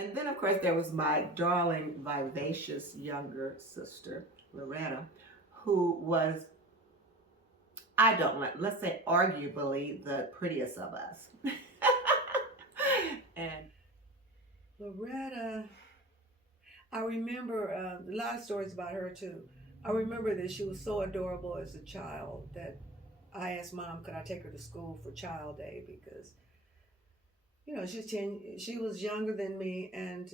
And then, of course, there was my darling, vivacious younger sister, Loretta, who was, I don't know, let's say arguably the prettiest of us. And Loretta, I remember a lot of stories about her too. I remember that she was so adorable as a child that I asked Mom, could I take her to school for Child Day, because she was younger than me, and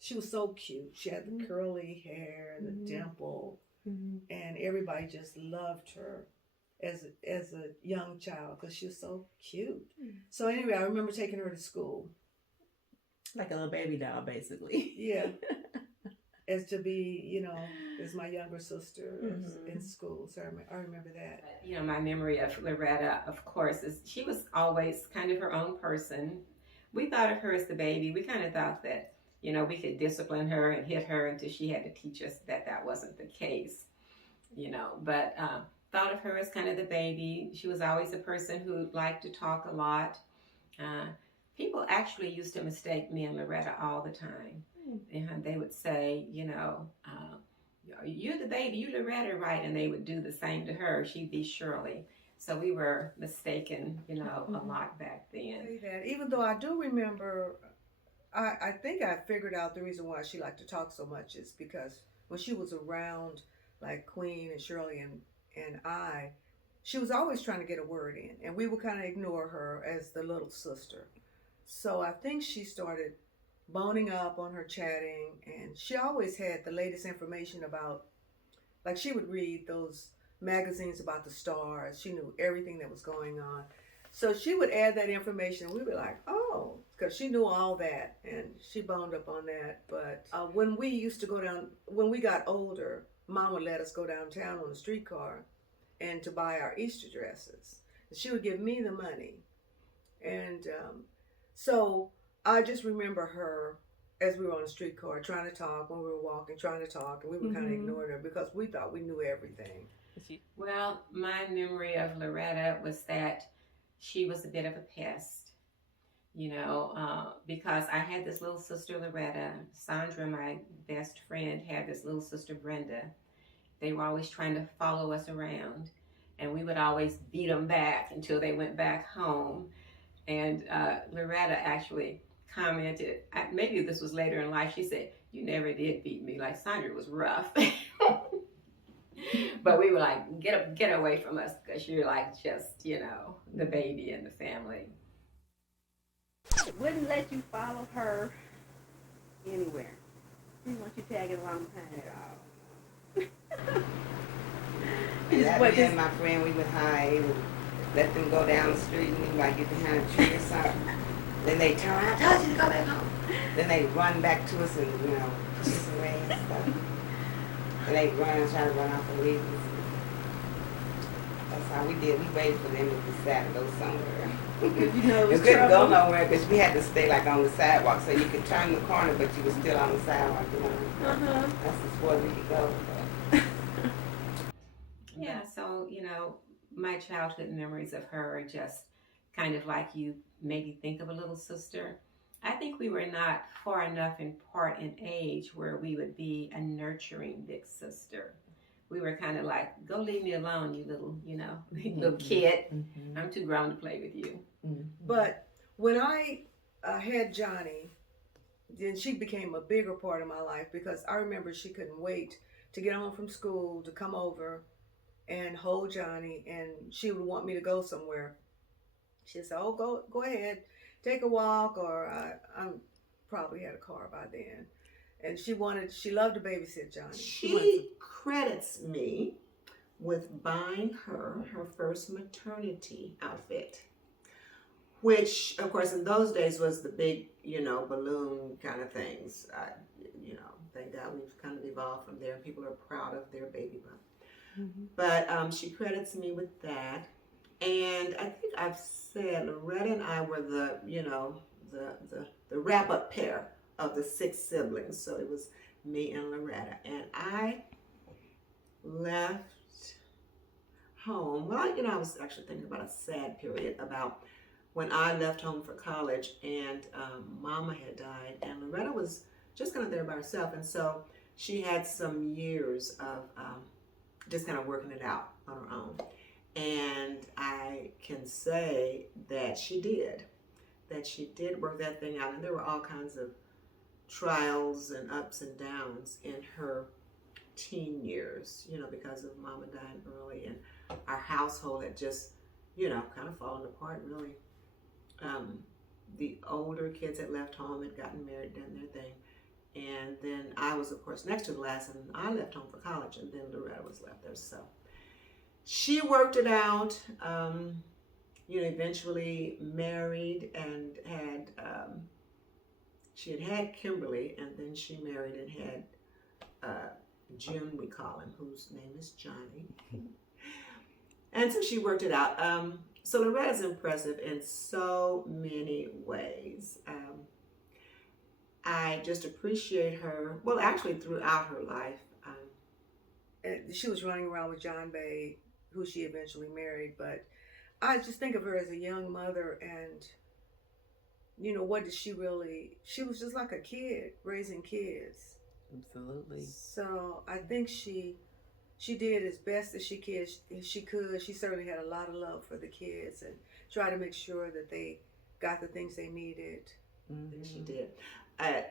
she was so cute. She had the curly hair and the dimple, and everybody just loved her as a young child because she was so cute. So anyway, I remember taking her to school. like a little baby doll, basically. Yeah. As to be, as my younger sister in school. So I remember that. My memory of Loretta, of course, is she was always kind of her own person. We thought of her as the baby. We kind of thought that, we could discipline her and hit her until she had to teach us that that wasn't the case, but thought of her as kind of the baby. She was always a person who liked to talk a lot. People actually used to mistake me and Loretta all the time. And they would say, you're the baby, you Loretta, right? And they would do the same to her. She'd be Shirley. So we were mistaken, a lot back then. Even though I do remember, I think I figured out the reason why she liked to talk so much is because when she was around, like Queen and Shirley and I, she was always trying to get a word in, and we would kind of ignore her as the little sister. So I think she started boning up on her chatting, and she always had the latest information about, like, she would read those magazines about the stars. She knew everything that was going on. So she would add that information, and we were like, oh, because she knew all that, and she boned up on that. But when we used to go down, when we got older, Mom would let us go downtown on a streetcar and to buy our Easter dresses. She would give me the money. And so I just remember her as we were on the streetcar trying to talk, when we were walking, trying to talk, and we were kind of ignoring her because we thought we knew everything. Well, my memory of Loretta was that she was a bit of a pest, because I had this little sister, Loretta. Sandra, my best friend, had this little sister, Brenda. They were always trying to follow us around, and we would always beat them back until they went back home. And Loretta actually commented, maybe this was later in life, she said, you never did beat me. Like, Sandra was rough. But we were like, get away from us, because you're like just, the baby in the family. Wouldn't let you follow her anywhere. She wants you tagging along behind her. Me and my friend, we would hide. We would let them go down the street, and we like get behind a tree or something. Then they turn around, tell you to go back home. Then they run back to us and, push us away and stuff. And they run and try to run off and leave us. That's how we did. We waited for them to decide to go somewhere. We couldn't go nowhere because we had to stay like on the sidewalk, so you could turn the corner, but you were still on the sidewalk. That's as far as we could go. Yeah, so, my childhood memories of her are just kind of like you maybe think of a little sister. I think we were not far enough apart in age where we would be a nurturing big sister. We were kind of like, go leave me alone, you little, little kid. I'm too grown to play with you. But when I had Johnny, then she became a bigger part of my life, because I remember she couldn't wait to get home from school to come over and hold Johnny, and she would want me to go somewhere. She'd say, oh, go ahead, take a walk, or I probably had a car by then. And she loved to babysit Johnny. She credits me with buying her first maternity outfit, which, of course, in those days was the big, balloon kind of things. Thank God we've kind of evolved from there. People are proud of their baby bump. But she credits me with that. And I think I've said Loretta and I were the wrap-up pair of the 6 siblings. So it was me and Loretta. And I left home. Well, I was actually thinking about a sad period about when I left home for college, and Mama had died, and Loretta was just kind of there by herself, and so she had some years of just kind of working it out on her own. And I can say that she did work that thing out, and there were all kinds of trials and ups and downs in her teen years, because of Mama dying early, and our household had just, kind of fallen apart, really. The older kids had left home, had gotten married, done their thing, and then I was, of course, next to the last, and I left home for college, and then Loretta was left there, so she worked it out, eventually married and had, she had Kimberly, and then she married and had Jim, we call him, whose name is Johnny. And so she worked it out. So Loretta's impressive in so many ways. I just appreciate her, well, actually throughout her life. And she was running around with John Bay, who she eventually married, but I just think of her as a young mother, and what did she was just like a kid raising kids. Absolutely. So I think she did as best as she could. She certainly had a lot of love for the kids and tried to make sure that they got the things they needed. Mm-hmm. She did.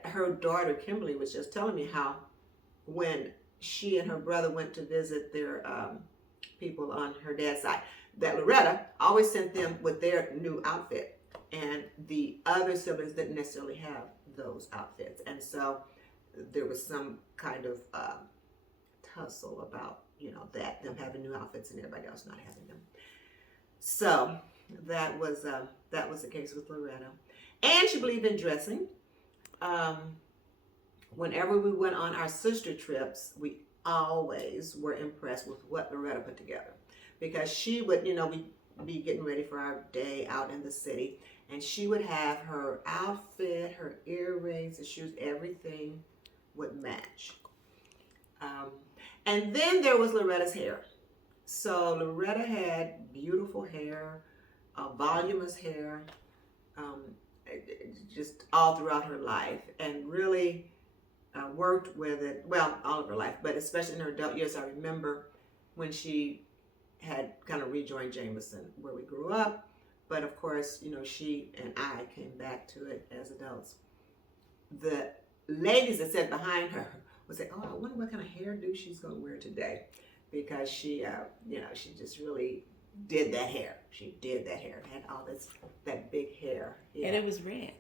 Her daughter Kimberly was just telling me how when she and her brother went to visit their people on her dad's side, that Loretta always sent them with their new outfit, and the other siblings didn't necessarily have those outfits, and so there was some kind of tussle about that, them having new outfits and everybody else not having them. So that was the case with Loretta, and she believed in dressing. Whenever we went on our sister trips, we always were impressed with what Loretta put together, because she would, we'd be getting ready for our day out in the city, and she would have her outfit, her earrings, the shoes, everything would match. And then there was Loretta's hair. So Loretta had beautiful hair, voluminous hair, just all throughout her life, and really worked with it, well, all of her life, but especially in her adult years. I remember when she had kind of rejoined Jameson, where we grew up, but of course, she and I came back to it as adults. The ladies that sat behind her would say, "Oh, I wonder what kind of hairdo she's going to wear today," because she, she just really did that hair. She did that hair, had all that big hair. Yeah. And it was red.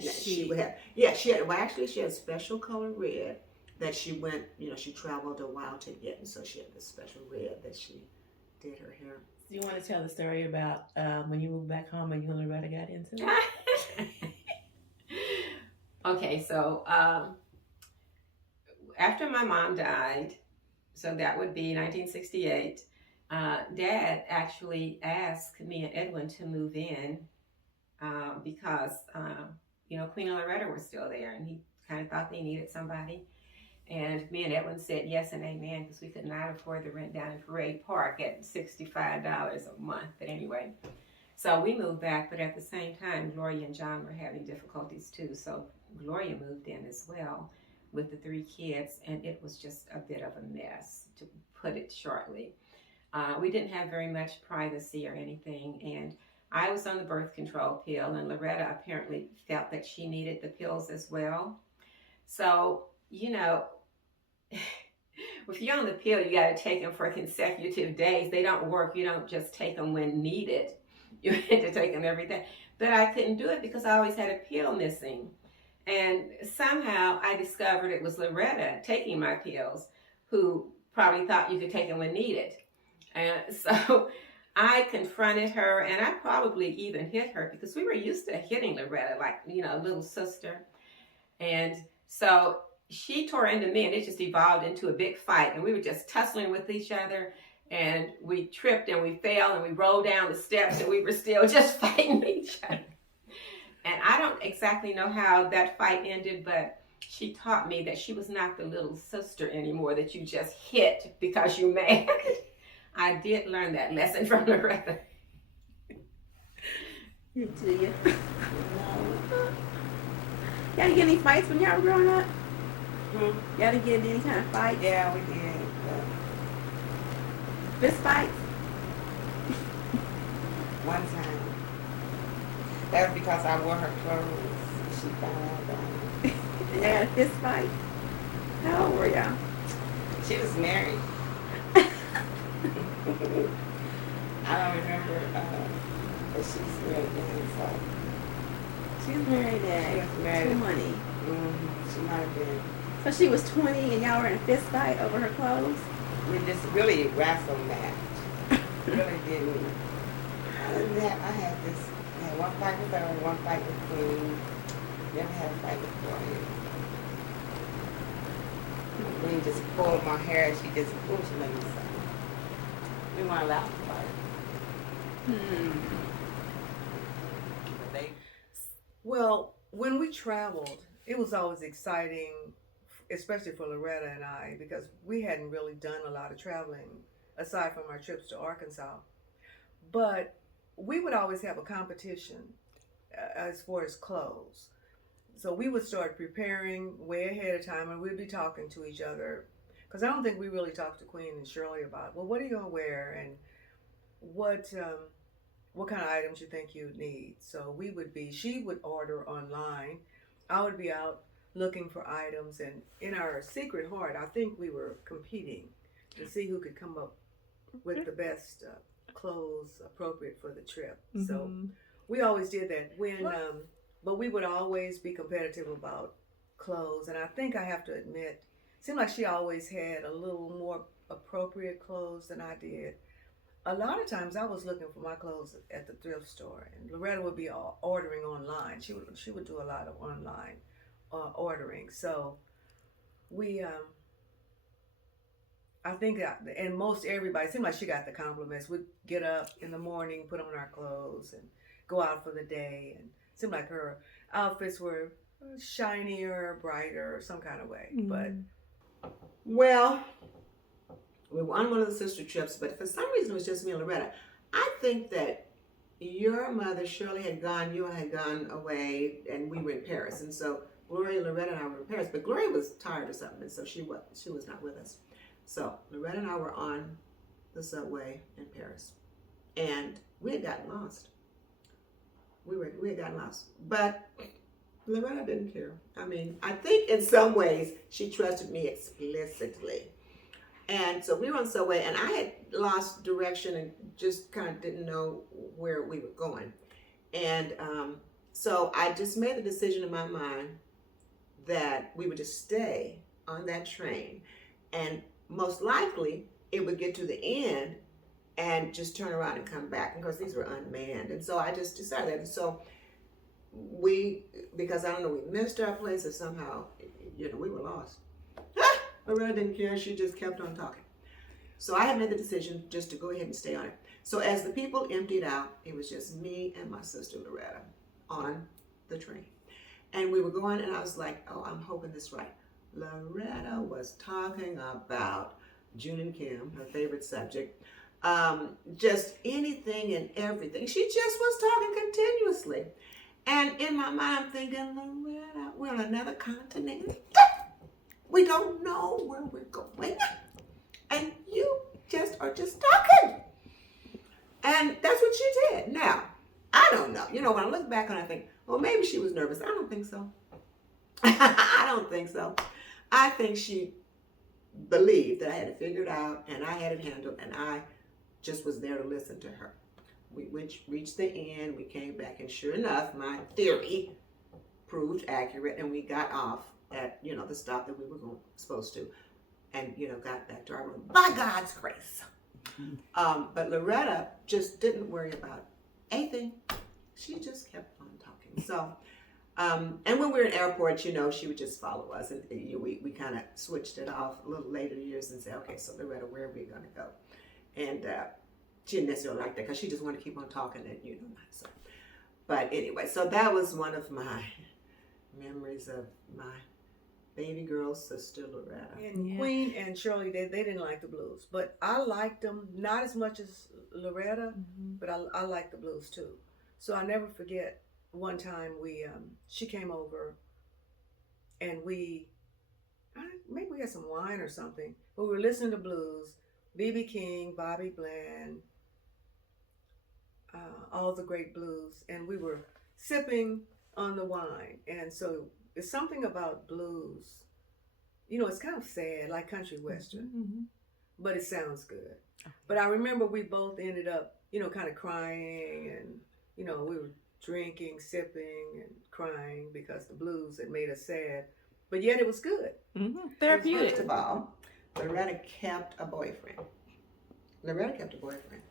She would have, she had a special color red that she went, she traveled a while to get, and so she had this special red that she did her hair. Do you want to tell the story about when you moved back home and you and Loretta got into it? Okay, so after my mom died, so that would be 1968, Dad actually asked me and Edwin to move in because, Queen and Loretta were still there, and he kind of thought they needed somebody. And me and Edwin said yes and amen, because we could not afford the rent down in Parade Park at $65 a month. But anyway, so we moved back, but at the same time, Gloria and John were having difficulties too. So Gloria moved in as well with the 3 kids, and it was just a bit of a mess, to put it shortly. We didn't have very much privacy or anything, and I was on the birth control pill, and Loretta apparently felt that she needed the pills as well. So, if you're on the pill, you got to take them for consecutive days. They don't work. You don't just take them when needed. You had to take them every day. But I couldn't do it because I always had a pill missing. And somehow I discovered it was Loretta taking my pills, who probably thought you could take them when needed. And so I confronted her, and I probably even hit her, because we were used to hitting Loretta like, a little sister. And so she tore into me, and it just evolved into a big fight, and we were just tussling with each other, and we tripped and we fell and we rolled down the steps, and we were still just fighting each other. And I don't exactly know how that fight ended, but she taught me that she was not the little sister anymore that you just hit because you're mad. I did learn that lesson from Loretta. To you. You Y'all didn't get any fights when y'all were growing up? know? Y'all didn't get into any kind of fight? Yeah, we did. Fist fights? One time. That was because I wore her clothes. She found out about it. And y'all had a fist fight? How old were y'all? She was married. I don't remember, but she's married now, so. She was married She at was married. 20. She might have been. So she was 20 and y'all were in a fist fight over her clothes? We just really wrestled match. Really didn't. Other than that, I had one fight with her, one fight with Queen. Never had a fight with Gloria. Queen just pulled my hair. She just pushed me. So we weren't allowed to fight. But they. Well, when we traveled, it was always exciting, especially for Loretta and I, because we hadn't really done a lot of traveling aside from our trips to Arkansas. But we would always have a competition as far as clothes. So we would start preparing way ahead of time, and we'd be talking to each other. Because I don't think we really talked to Queen and Shirley about, well, what are you going to wear, and what kind of items you think you need. So she would order online. I would be out looking for items, and in our secret heart, I think we were competing to see who could come up with the best clothes appropriate for the trip. So we always did that. But we would always be competitive about clothes, and I think I have to admit, it seemed like she always had a little more appropriate clothes than I did. A lot of times I was looking for my clothes at the thrift store, and Loretta would be ordering online. She would do a lot of online ordering. So we, I think, and most everybody, it seemed like she got the compliments. We'd get up in the morning, put on our clothes, and go out for the day. And it seemed like her outfits were shinier, brighter, some kind of way. But Well, we were on one of the sister trips, but for some reason it was just me and Loretta. I think that your mother, Shirley, you had gone away, and we were in Paris. And so Gloria, Loretta, and I were in Paris. But Gloria was tired or something, and so she was not with us. So Loretta and I were on the subway in Paris, and we had gotten lost. We had gotten lost, but Loretta didn't care. I mean, I think in some ways she trusted me explicitly. And so we were on the subway, and I had lost direction and just kind of didn't know where we were going. And so I just made the decision in my mind that we would just stay on that train, and most likely it would get to the end and just turn around and come back. And of course, these were unmanned. And so I just decided that. And so because I don't know, we missed our place or somehow, we were lost. Loretta didn't care. She just kept on talking. So I had made the decision just to go ahead and stay on it. So as the people emptied out, it was just me and my sister Loretta on the train. And we were going, and I was like, oh, I'm hoping this is right. Loretta was talking about June and Kim, her favorite subject. Just anything and everything. She just was talking continuously. And in my mind, I'm thinking, Loretta, we're on another continent. We don't know where we're going. And you are just talking. And that's what she did. Now, I don't know. When I look back on it, I think, well, maybe she was nervous. I don't think so. I don't think so. I think she believed that I had it figured out and I had it handled, and I just was there to listen to her. We reached the end. We came back, and sure enough, my theory proved accurate, and we got off at the stop that we were supposed to, and got back to our room by God's grace. But Loretta just didn't worry about anything. She just kept on talking. So and when we were in airports, she would just follow us, and we kind of switched it off a little later years and say, okay, so Loretta, where are we going to go? And she didn't necessarily like that because she just wanted to keep on talking, and so. But anyway, so that was one of my memories of my baby girl sister Loretta. And Queen and Shirley, they didn't like the blues, but I liked them not as much as Loretta, but I liked the blues too. So I never forget one time she came over and maybe we had some wine or something, but we were listening to blues, B.B. King, Bobby Bland, all the great blues, and we were sipping on the wine. And so it's something about blues. You know, it's kind of sad, like country western, Mm-hmm. but it sounds good. But I remember we both ended up, you know, kind of crying, and you know, we were drinking, sipping, and crying because the blues had made us sad. But yet it was good. Mm-hmm. First Therapeutic. of all, Loretta kept a boyfriend. Loretta kept a boyfriend.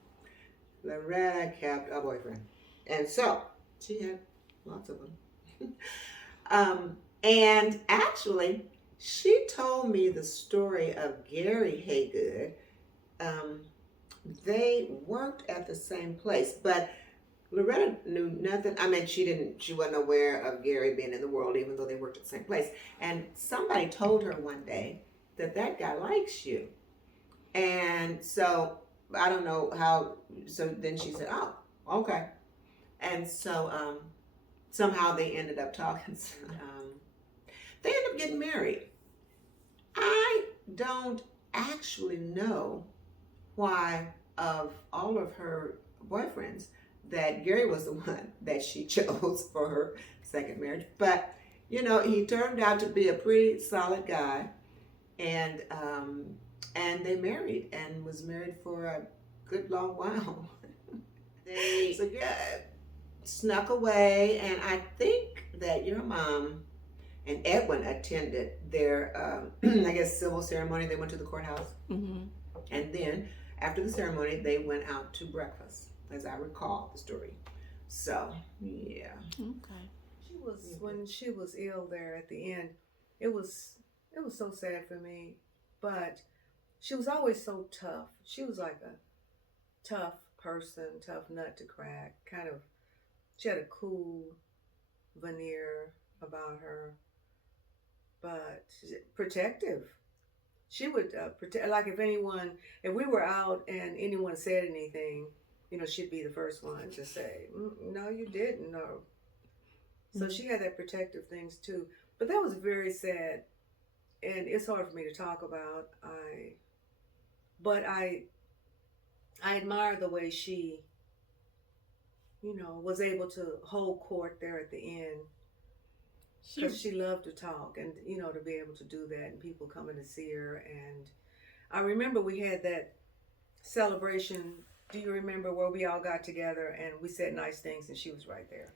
Loretta kept a boyfriend. And so, she had lots of them. And actually, she told me the story of Gary Haygood. They worked at the same place, but Loretta knew nothing. I mean, she wasn't aware of Gary being in the world, even though they worked at the same place. And somebody told her one day that guy likes you. And so, I don't know how, so then she said, oh, okay. And so, somehow they ended up talking. They ended up getting married. I don't actually know why, of all of her boyfriends, that Gary was the one that she chose for her second marriage. But you know, he turned out to be a pretty solid guy, and they married and was married for a good long while. They snuck away, and I think that your mom and Edwin attended their, I guess, civil ceremony. They went to the courthouse, Mm-hmm. and then after the ceremony, they went out to breakfast, as I recall the story. So, yeah. Okay. She was when she was ill there at the end. It was so sad for me, but she was always so tough. She was like a tough person, tough nut to crack. Kind of, she had a cool veneer about her, but protective. She would protect. Like if we were out and anyone said anything, you know, she'd be the first one to say, "No, you didn't." No. So she had that protective things too. But that was very sad, and it's hard for me to talk about. But I admire the way she, you know, was able to hold court there at the end, because she loved to talk, and you know, to be able to do that, and people coming to see her. And I remember we had that celebration. Do you remember where we all got together and we said nice things, and she was right there?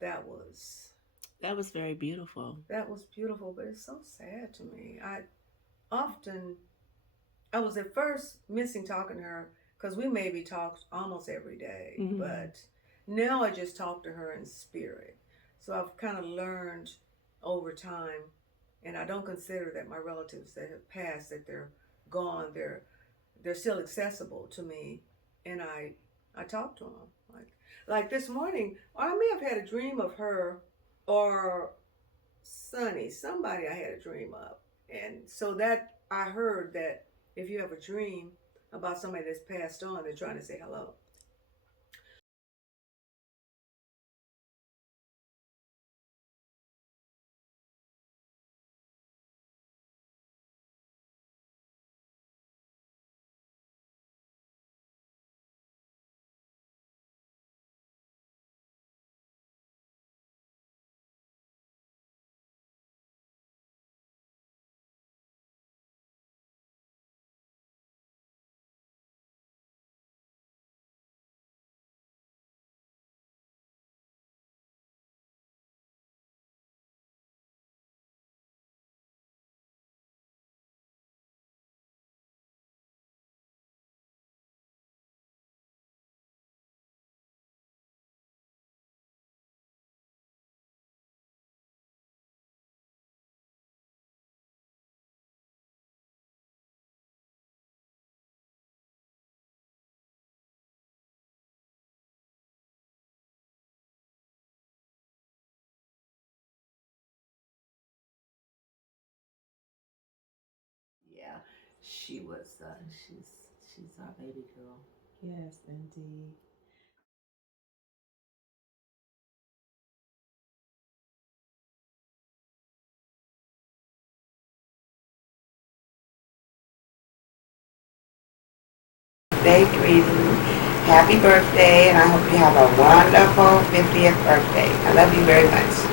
That was very beautiful. That was beautiful, but it's so sad to me. I was at first missing talking to her because we maybe talked almost every day, Mhm. but now I just talk to her in spirit. So I've kind of learned over time, and I don't consider that my relatives that have passed, that they're gone. They're still accessible to me, and I talk to them. Like this morning, I may have had a dream of her or Sonny, somebody I had a dream of. And so that I heard that if you have a dream about somebody that's passed on, they're trying to say hello. Yeah, she was. She's our baby girl. Yes, indeed. birthday greeting. Happy birthday, and I hope you have a wonderful 50th birthday. I love you very much.